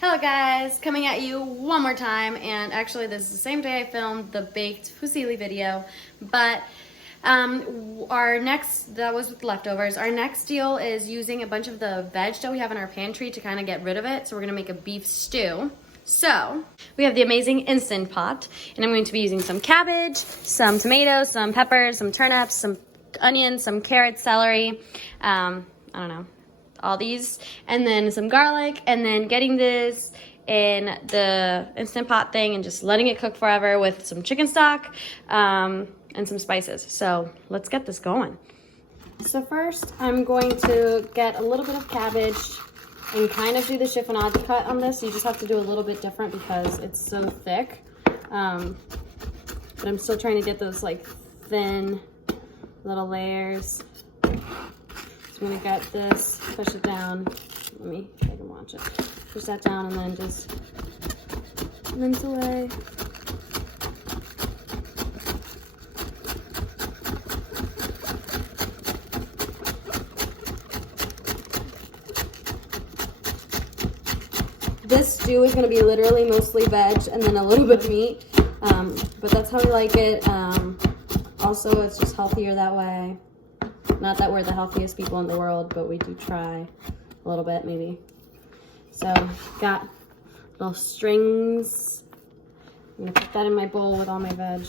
Hello guys, coming at you one more time, and actually this is the same day I filmed the baked fusilli video, but that was with leftovers. Our next deal is using a bunch of the veg that we have in our pantry to kind of get rid of it, so we're gonna make a beef stew. So, we have the amazing Instant Pot, and I'm going to be using some cabbage, some tomatoes, some peppers, some turnips, some onions, some carrots, celery, I don't know, all these, and then some garlic, and then getting this in the Instant Pot thing and just letting it cook forever with some chicken stock and some spices. So let's get this going. So first I'm going to get a little bit of cabbage and kind of do the chiffonade cut on this. You just have to do a little bit different because it's so thick. But I'm still trying to get those like thin little layers. I'm gonna get this, push it down. Let me, if I can watch it. Push that down and then just mince away. This stew is gonna be literally mostly veg and then a little bit of meat, but that's how we like it. Also, it's just healthier that way. Not that we're the healthiest people in the world, but we do try a little bit, maybe. So, got little strings. I'm gonna put that in my bowl with all my veg.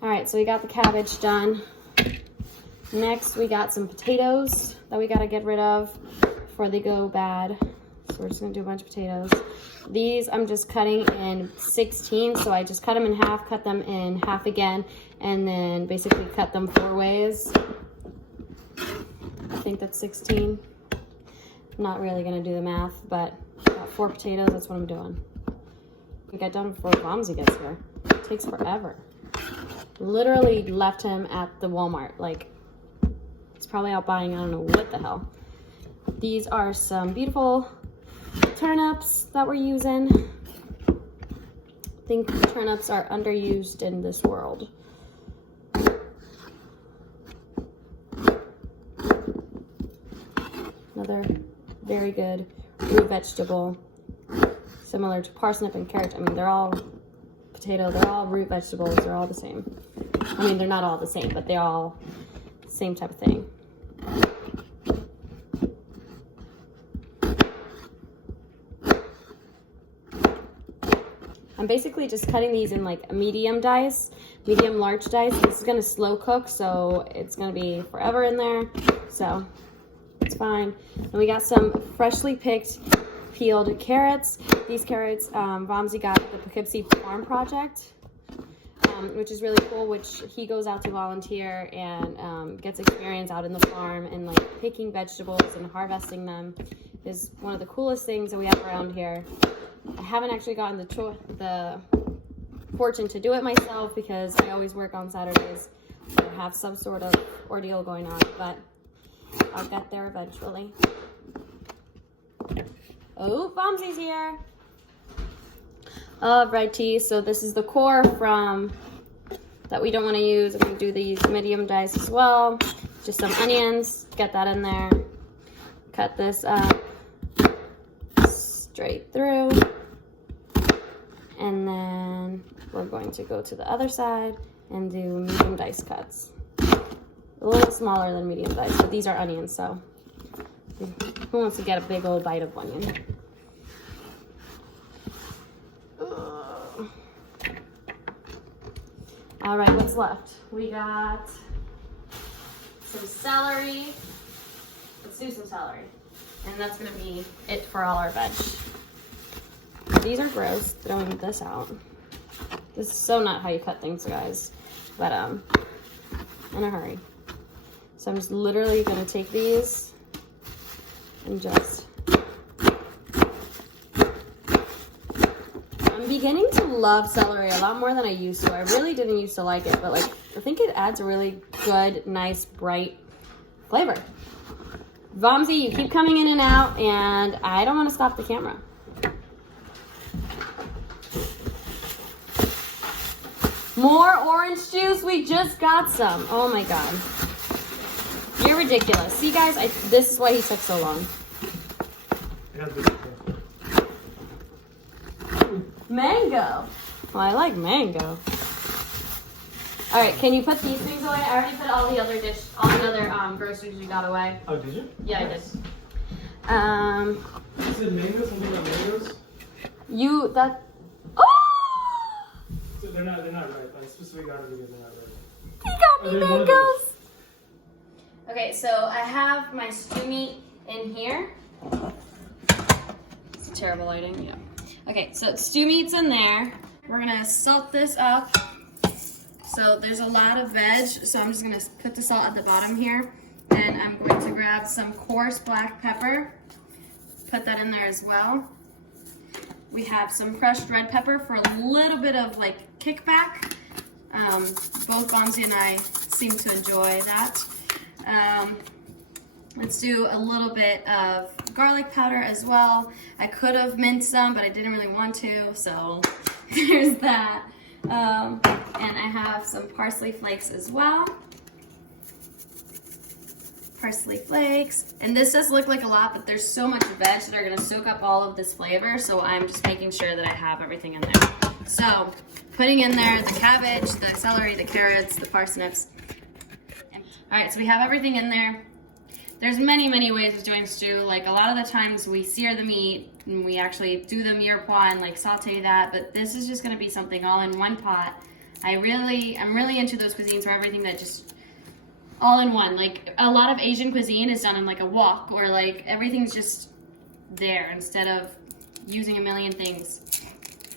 All right, so we got the cabbage done. Next, we got some potatoes that we gotta get rid of before they go bad. So we're just gonna do a bunch of potatoes. These I'm just cutting in 16, so I just cut them in half, cut them in half again, and then basically cut them 4 ways. I think that's 16. I'm not really gonna do the math, but about 4 potatoes, that's what I'm doing. We got done before Vamsi gets here. It takes forever. Literally left him at the Walmart. Like, he's probably out buying, I don't know what the hell. These are some beautiful turnips that we're using. I think turnips are underused in this world. Another very good root vegetable, similar to parsnip and carrot. I mean, they're all potato, they're all root vegetables, they're all the same. I mean, they're not all the same, but they're all the same type of thing. I'm basically just cutting these in like a medium dice, medium large dice. This is gonna slow cook, so it's gonna be forever in there, so it's fine. And we got some freshly picked, peeled carrots. These carrots, Vamsi got at the Poughkeepsie Farm Project, which is really cool, which he goes out to volunteer and gets experience out in the farm and like picking vegetables and harvesting them is one of the coolest things that we have around here. I haven't actually gotten the fortune to do it myself because I always work on Saturdays or have some sort of ordeal going on, but I'll get there eventually. Oh, Vamsi's here. Alrighty, so this is the core from that we don't want to use. I'm going to do these medium dice as well. Just some onions, get that in there. Cut this up straight through. And then we're going to go to the other side and do medium dice cuts. A little smaller than medium dice, but these are onions, so who wants to get a big old bite of onion? All right, what's left? We got some celery. Let's do some celery. And that's gonna be it for all our veg. These are gross, throwing this out. This is so not how you cut things, guys, but in a hurry. So I'm just literally gonna take these and just, I'm beginning to love celery a lot more than I used to. I really didn't used to like it, but like, I think it adds a really good, nice, bright flavor. Vamsi, you keep coming in and out, and I don't want to stop the camera. More orange juice? We just got some. Oh my god. You're ridiculous. See, guys, this is why he took so long. It has bigger tail. Mango. Well, I like mango. All right, can you put these things away? I already put all the other groceries you got away. Oh, did you? Yeah, I did. Is it mangoes? Something about mangoes? Oh! So they're not ripe. I specifically got them because they're not ripe. He got me mangoes. Okay, so I have my stew meat in here. It's terrible lighting, yeah. Okay, so stew meat's in there. We're gonna salt this up. So there's a lot of veg, so I'm just gonna put the salt at the bottom here. And I'm going to grab some coarse black pepper, put that in there as well. We have some crushed red pepper for a little bit of like kickback. Both Bonzi and I seem to enjoy that. Let's do a little bit of garlic powder as well. I could have minced some, but I didn't really want to, so there's that. And I have some parsley flakes as well. Parsley flakes. And this does look like a lot, but there's so much veg that are gonna soak up all of this flavor, so I'm just making sure that I have everything in there. So, putting in there the cabbage, the celery, the carrots, the parsnips. All right, so we have everything in there. There's many ways of doing stew. Like a lot of the times we sear the meat and we actually do the mirepoix and like saute that, but this is just gonna be something all in one pot. I'm really into those cuisines where everything that just all in one. Like a lot of Asian cuisine is done in like a wok, or like everything's just there instead of using a million things.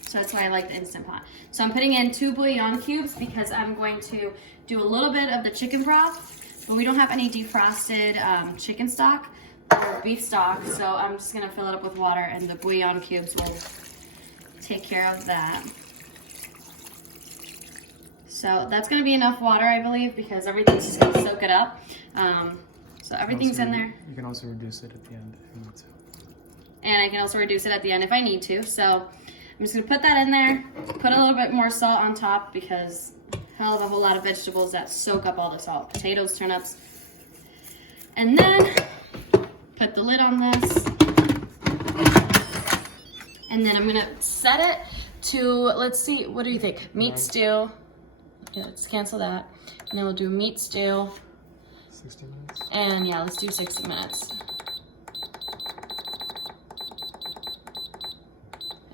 So that's why I like the Instant Pot. So I'm putting in 2 bouillon cubes because I'm going to do a little bit of the chicken broth, but we don't have any defrosted chicken stock or beef stock, so I'm just gonna fill it up with water and the bouillon cubes will take care of that. So that's gonna be enough water, I believe, because everything's just gonna soak it up. So everything's in there. You can also reduce it at the end if you need to. And I can also reduce it at the end if I need to. So I'm just gonna put that in there, put a little bit more salt on top because hell of a whole lot of vegetables that soak up all the salt. Potatoes, turnips. And then put the lid on this. And then I'm gonna set it to, let's see, what do you think? Meat stew. Yeah, let's cancel that. And then we'll do meat stew. 60 minutes? And yeah, let's do 60 minutes.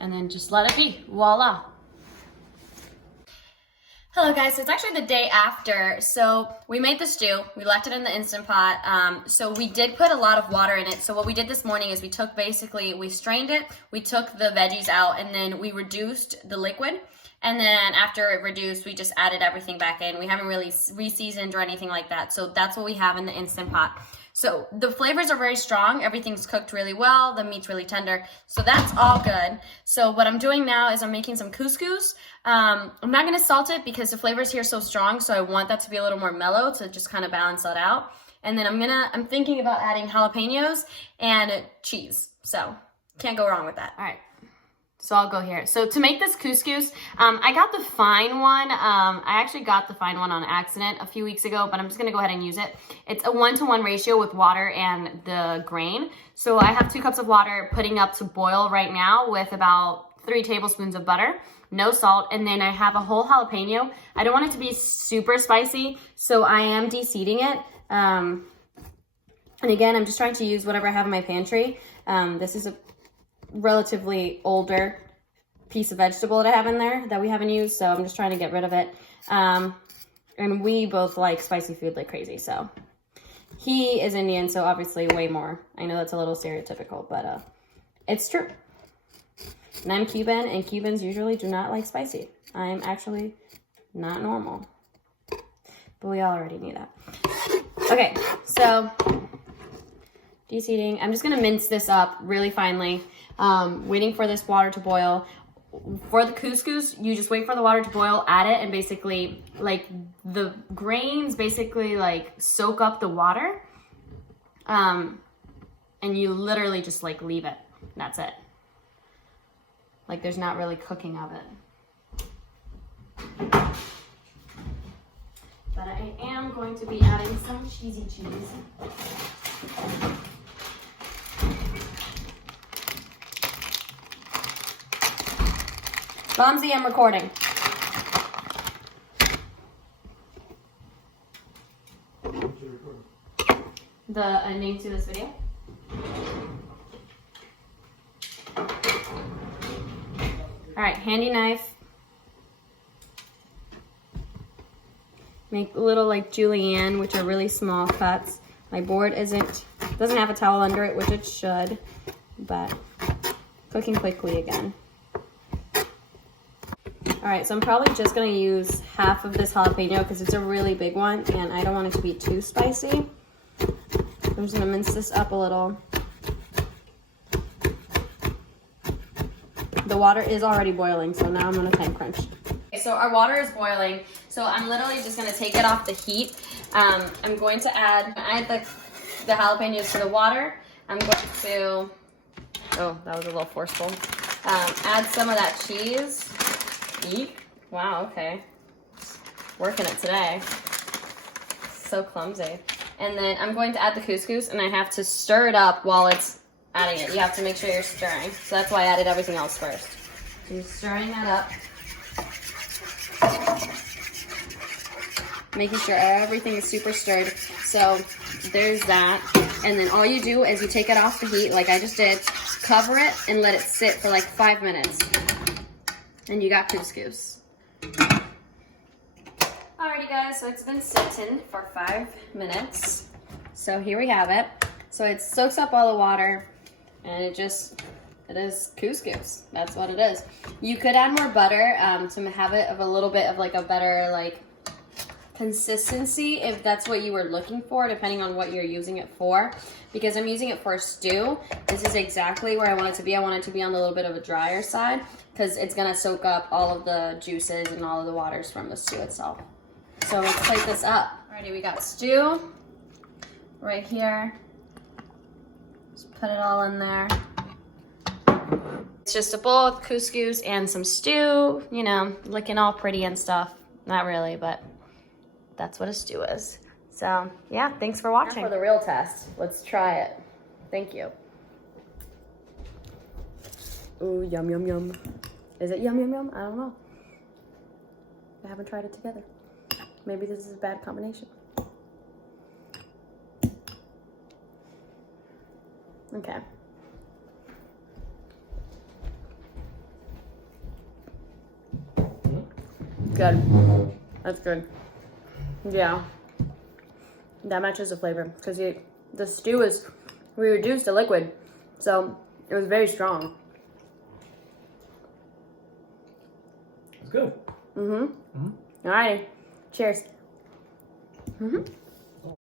And then just let it be. Voila. Hello guys, so it's actually the day after. So we made the stew, we left it in the Instant Pot. So we did put a lot of water in it. So what we did this morning is we strained it, we took the veggies out, and then we reduced the liquid. And then after it reduced, we just added everything back in. We haven't really re-seasoned or anything like that. So that's what we have in the Instant Pot. So the flavors are very strong. Everything's cooked really well. The meat's really tender. So that's all good. So what I'm doing now is I'm making some couscous. I'm not gonna salt it because the flavors here are so strong. So I want that to be a little more mellow to just kind of balance that out. And then I'm thinking about adding jalapenos and cheese. So can't go wrong with that. All right. So I'll go here. So to make this couscous, I got the fine one. I actually got the fine one on accident a few weeks ago, but I'm just gonna go ahead and use it. It's a 1-to-1 ratio with water and the grain. So I have 2 cups of water putting up to boil right now with about 3 tablespoons of butter, no salt, and then I have a whole jalapeno. I don't want it to be super spicy, so I am de-seeding it. And again, I'm just trying to use whatever I have in my pantry. This is a relatively older piece of vegetable that I have in there that we haven't used, so I'm just trying to get rid of it. And we both like spicy food like crazy, so he is Indian, so obviously way more. I know that's a little stereotypical, but it's true. And I'm Cuban, and Cubans usually do not like spicy. I'm actually not normal, but we already knew that. Okay, so de-seeding. I'm just gonna mince this up really finely. Waiting for this water to boil. For the couscous, you just wait for the water to boil, add it, and basically, like, the grains basically, like, soak up the water. And you literally just, like, leave it. That's it. Like, there's not really cooking of it. But I am going to be adding some cheesy cheese. Momsy, I'm recording. The ending to this video. Alright, handy knife. Make little like julienne, which are really small cuts. My board doesn't have a towel under it, which it should, but cooking quickly again. Alright, so I'm probably just gonna use half of this jalapeno because it's a really big one and I don't want it to be too spicy. I'm just gonna mince this up a little. The water is already boiling, so now I'm gonna time crunch. Okay, so our water is boiling, so I'm literally just gonna take it off the heat. I'm going to add the jalapenos to the water. I'm going to, oh, that was a little forceful. Add some of that cheese. Eat. Wow, okay. Working it today. So clumsy. And then I'm going to add the couscous, and I have to stir it up while it's adding it. You have to make sure you're stirring. So that's why I added everything else first. So you're stirring that up. Making sure everything is super stirred. So there's that. And then all you do is you take it off the heat, like I just did, cover it, and let it sit for like 5 minutes. And you got couscous. Alrighty guys, so it's been sitting for 5 minutes. So here we have it. So it soaks up all the water and it is couscous. That's what it is. You could add more butter to have it of a little bit of like a better like consistency if that's what you were looking for, depending on what you're using it for. Because I'm using it for a stew, this is exactly where I want it to be. I want it to be on a little bit of a drier side because it's gonna soak up all of the juices and all of the waters from the stew itself. So let's plate this up. Alrighty, we got stew right here. Just put it all in there. It's just a bowl of couscous and some stew, you know, looking all pretty and stuff. Not really, but that's what a stew is. So yeah, thanks for watching. Now for the real test, let's try it. Thank you. Ooh, yum, yum, yum. Is it yum, yum, yum? I don't know. I haven't tried it together. Maybe this is a bad combination. Okay. Good. That's good. Yeah. That matches the flavor because the stew is, we reduced the liquid, so it was very strong. It's good. All right. Cheers.